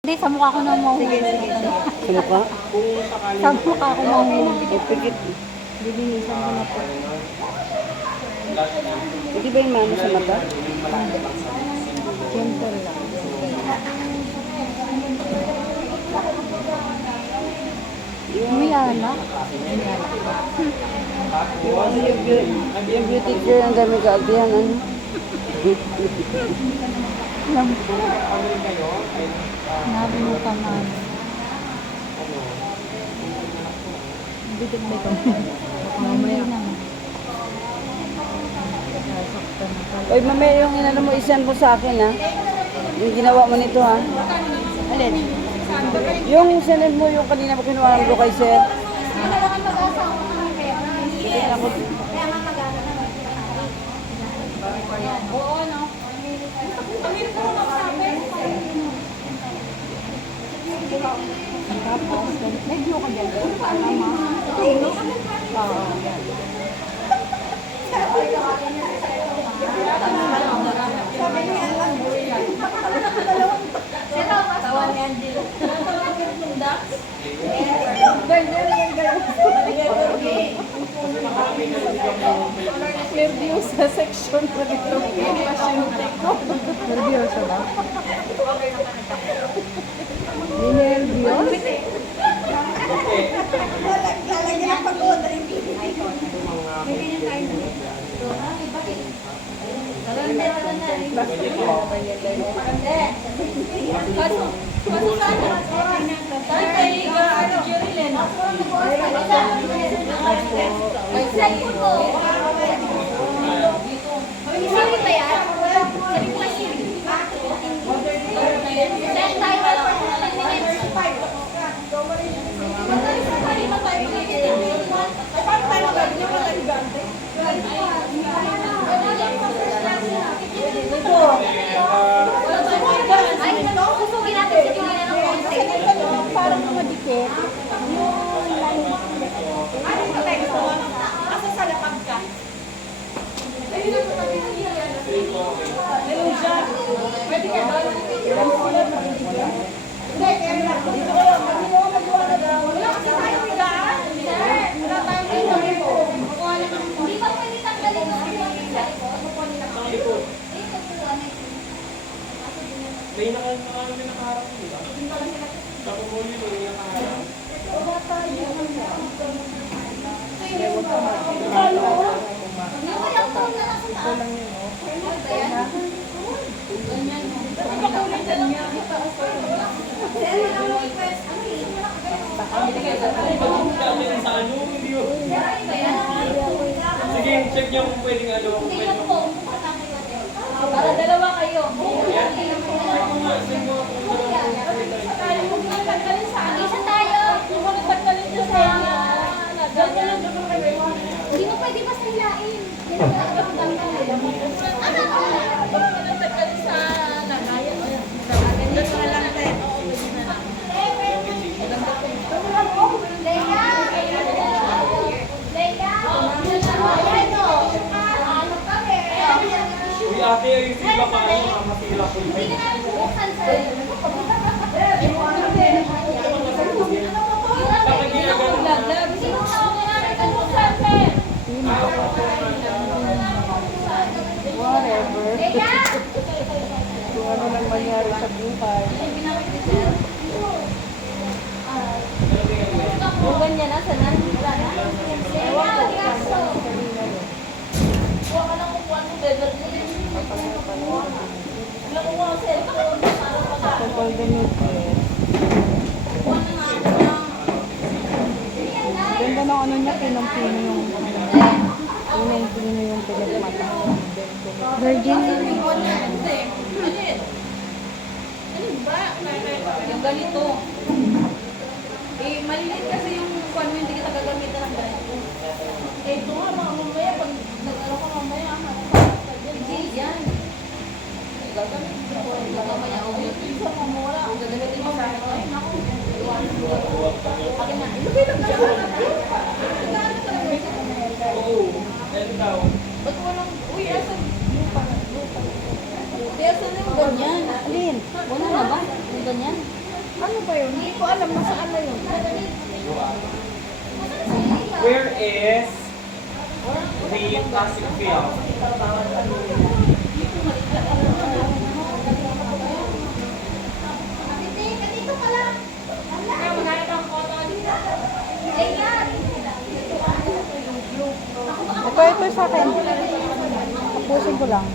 Hindi, sa mukha ko nang mahuhuli. Sa mukha? Sa mukha ko mahuhuli. Pikit. Bibinisan ko na po. Hindi ba yung mano sa mata? Gentle lang. Umiyala. Yung beauty care, ang dami kaagihan, ano? Nabinutan na. Bitig ba ito? Mamaya naman. Nasaktan na pala. Oy, mamaya yung inano mo, isend mo sa akin, ha? Yung ginawa mo nito, ha? Alin? Yung sinend mo, yung kanina mo kinuha ko kay sir. Hindi na ako. Oo, no? Tapos, medyo ka dyan. Oo. Tawa ni Angelo. Nervyosa section ko dito. Pasyente ko. Nervyoso ba? Nervyoso? Lalagyan ang pag-order. Parang madikit. May nakaharap mo ba? Sa pumuli mo yung nakaharap. Sa ano, hindi mo. Sige, check niyo kung pwedeng ano. Para dalawa kayo. Hindi mo pwede ba silain? Uy, ate, yung sila pa ano, masila ko. Hindi na namin bubuksan, sir. Whatever. Kung ano lang mangyari sa buhay. Kung ganyan na, sanan, wala na. Ewan ko. Huwag ka lang kukuha ng Beverly. Wala kukuha ng cellphone. Kung golden nuclear. Kukuha na nga ako ng... Ganda ng ano niya, pinong-pino yung pinong-pino yung pinagmata. Virgin. Kukuha niya. Hindi. Alin? Alin ba? Yung ganito. Malilit kasi yung kuwan mo, hindi kita gagamitan ng ganito. Ito nga, mga mamaya, pag nag-alo ka mamaya, hindi yan. Gagamit ko. Mamaya, o yung piso mo mura. Ang gagamitin mo sa akin. Ay, naku. Akin na. Ilugay lang siya. Nagano talaga siya. Oo, ito daw. Ba't walang, uy, asan? Lupa. Kaya saan yung ganyan? Alin? Wala na ba? Yung ganyan? Ano ba yun? Hindi ko alam nasaan na yun. Where is the plastic film? Dito pala. Kaya magkaya ng photo dito. Ayan. Ito sa akin. Tapusin ko lang.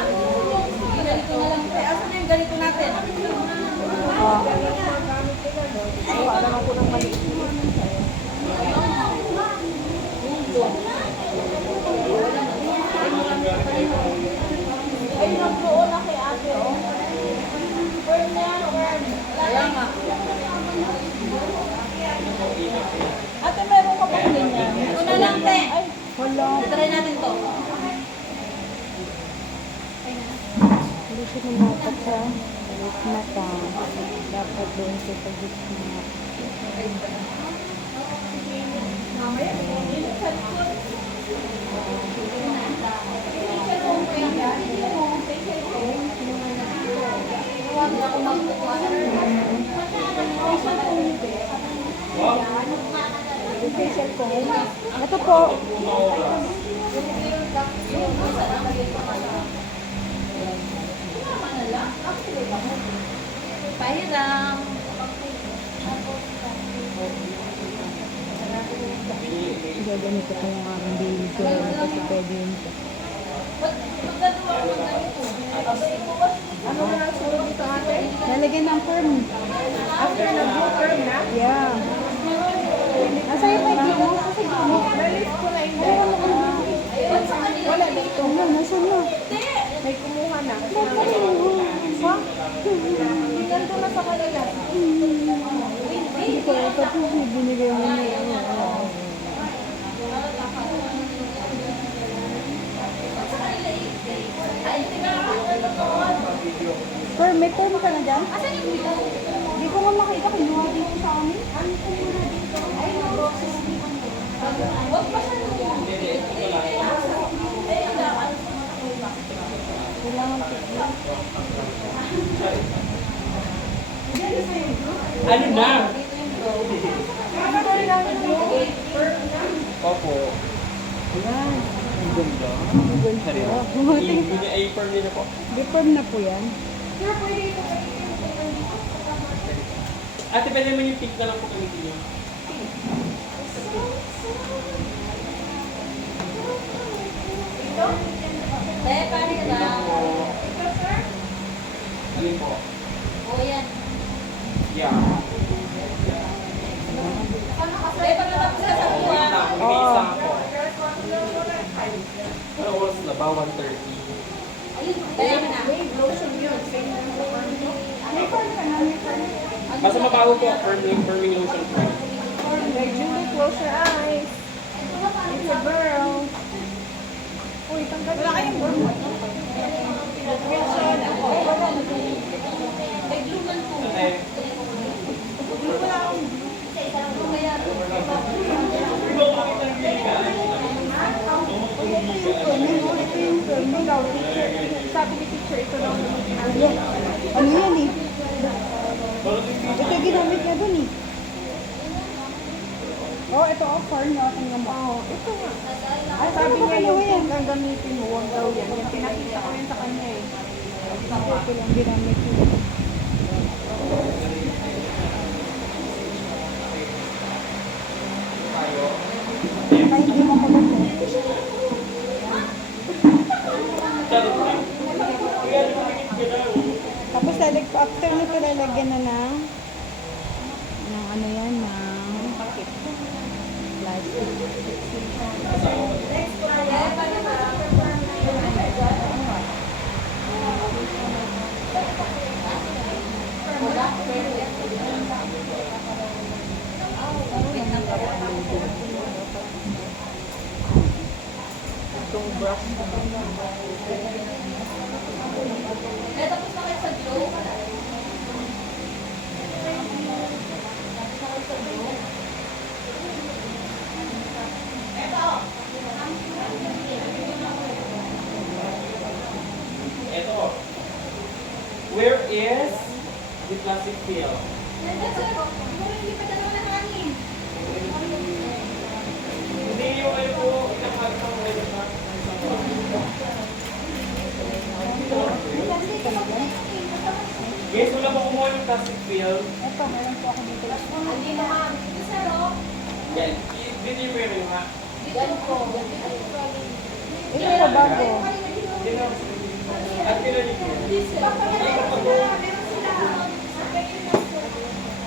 Ganito na lang. Asan na yung ganito natin? Oh. Wala lang ako ng mali. Ay, nagdoon na kay ate. Worm na yan, worm. Kaya nga. Ate, meron ka pang ganyan. Ito na lang, te. Ay, Wala. try natin to. Hindi siya lumapat sa mata. Dapat doon siya sa gitna. Yung facial ko. Ito po. Pahiram. Gaganito ko yung aking baby girl. Kasi pwede yun. Magdadua ko ng ganito. Ano na ang sunod dito ate? Lalagyan ng perm. After nag-blue term na? Yeah. Nasa yung ID mo? Kasi mo. Nalis ko na hindi. Wala dito. Wala, nasa na? May kumuha na. Ha? Nandun na sa kanila. Hindi ko ito po binigay mo niya. Perm, may perm ka na dyan? Asan yung dito? Hindi ko nga makita. Kinuha dito sa amin. Ano ko muna dito? Ay, no, Roxas dito. Huwag pa siya nung Kailangan ko. Ano na? Opo. Ayan. Ang ganda. Ang ganda. Sarili. Bumating. Ini-apron nila po. Deperm na po yan. Sir, pwede ito. Ate, pwede mo yung pink na lang po gamitin niyo. Te, pahiram. Alin po? O yan. Yeah. Te, pag natapos ka sa Wait buwan. lang, may isa po. Ano oras na ba? 1:30. Kaya mo na. Lotion yun. Basta mabaho po, firming lotion po. Like Julie, close your eyes. It's a girl. Uy, tanggal. Wala kayong burn. Wilson, ako. May gluman po. Eh, Wala akong sabi ni teacher, ito lang naman ginagawa. Ano yan eh? Ito ginamit niya dun eh. Oh, ito offer niya. Tingnan mo. Oo, ito nga. Ay, Sabi niya kayo yung yan. kung gagamitin mo, huwag daw yan. Yung pinakita ko yan sa kanya eh. Ito lang ginamit niya. Kahit hindi mo maganda. Tapos after nito lalagyan na ng ano yan, ng plastic. Itong brush ko. Kaya tapos na kayo sa glow. Di plastic feel. Nandiyan sir, hindi pa dalawa na hangin. Hindi yung ano po, inakal ng ano na. Kasi ka mag-training. Guys, wala pa kumuha yung plastic feel. Ito, meron po ako dito. Hindi na ma'am. Ito sir, oh. Yan, hindi yung meron ha. Yan po. Ito po bago. Hindi na. At pinalik mo.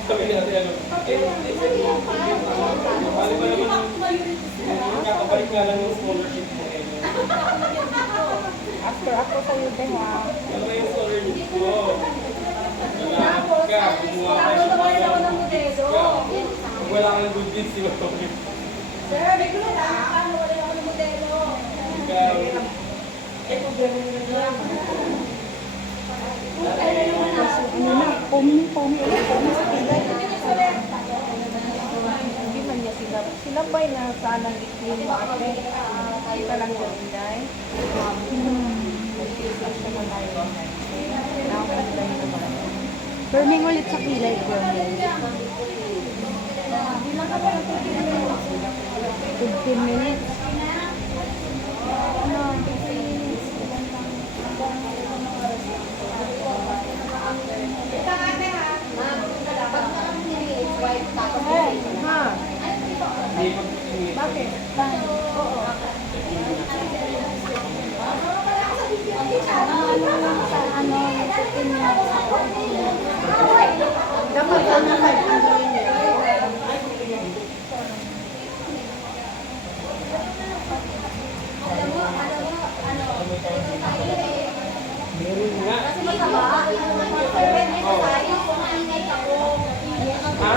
Sabi natin ano. Bali ba naman kakabalik nga lang yung scholarship mo eh. After ako sa iyo din, wow. Ano ba yung scholarship mo? Salamat ka. Gumawa ka Tapos siya. naman ako ng modelo. Wala kang good deeds, di ba? Sir, may gulo na. Paano wala ako ng modelo? Ikaw. Eh, problema mo na lang. Ano na, pumi sa pilay. Hindi man niya sila. Sila ba'y na sana liklin mo ate? Kita lang yung inday. Nag-isa siya na tayo. Nakapagday naman. Firming ulit sa kilay ko. 15 minutes. Ano? Ha? Hindi pag-ingit. Bakit? Dapat sana 500 niya. Meron nga. Ha?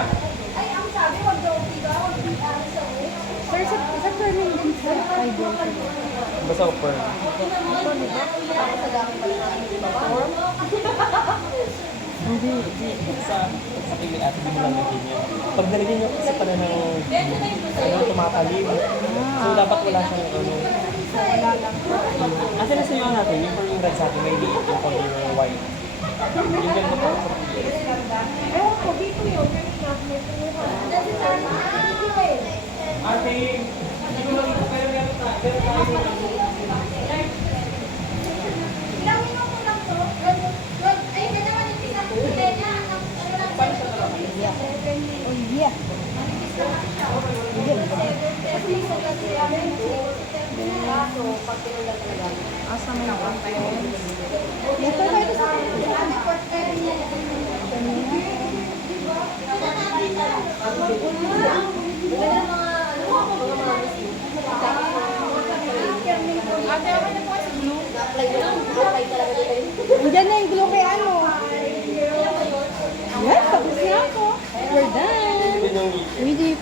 Sir, sa firming din sir. Ay, boy. Basta upper. Hindi. Sa tingin at hindi mo lang naging yun. Pag nalagyan nyo kasi pala ng tumatalib. So dapat wala siyang ano. Kasi nasa yung natin, yung for yung red sa atin, may liit yung color white. Yung ganito po sa pili. Ewan ko, dito yun. Kanina, may kumuha. Ate, hindi ko lang ito pero meron tayo. Oh, yeah. Asa may nakapay. Ito ba ito sa